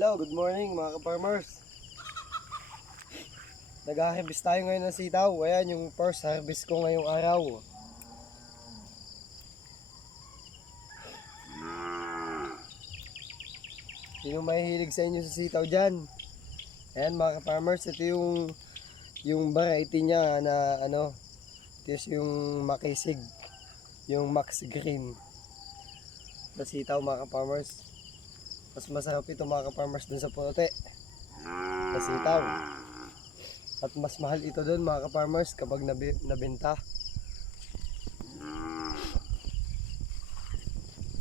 Hello, good morning mga ka-farmers. Nag-harvest tayo ngayon ng sitaw. Ayan yung first harvest ko ngayong araw. Sino mahihilig sa inyo sa sitaw dyan? Ayan mga ka-farmers, ito yung variety niya na ano, ito yung makisig, yung Max Green na sitaw mga ka-farmers. Mas masarap ito mga ka-farmers dun sa puti na sitaw. At mas mahal ito dun mga ka-farmers kapag nabenta.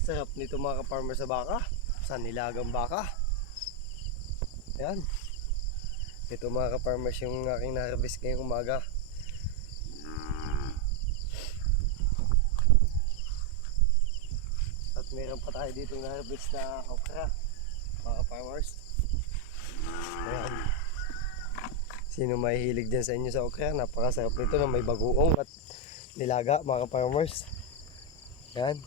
Sarap nito mga ka-farmers sa baka, sa nilagang baka. Ayan. Ito mga ka-farmers yung aking na-harvest ngayong umaga. At meron pa tayo dito na-harvest na okra mga ka-farmers. Ayan. Sino mahihilig dyan sa inyo sa okra? Napakasarap nito na may bagoong at nilaga mga ka-farmers. Ayan.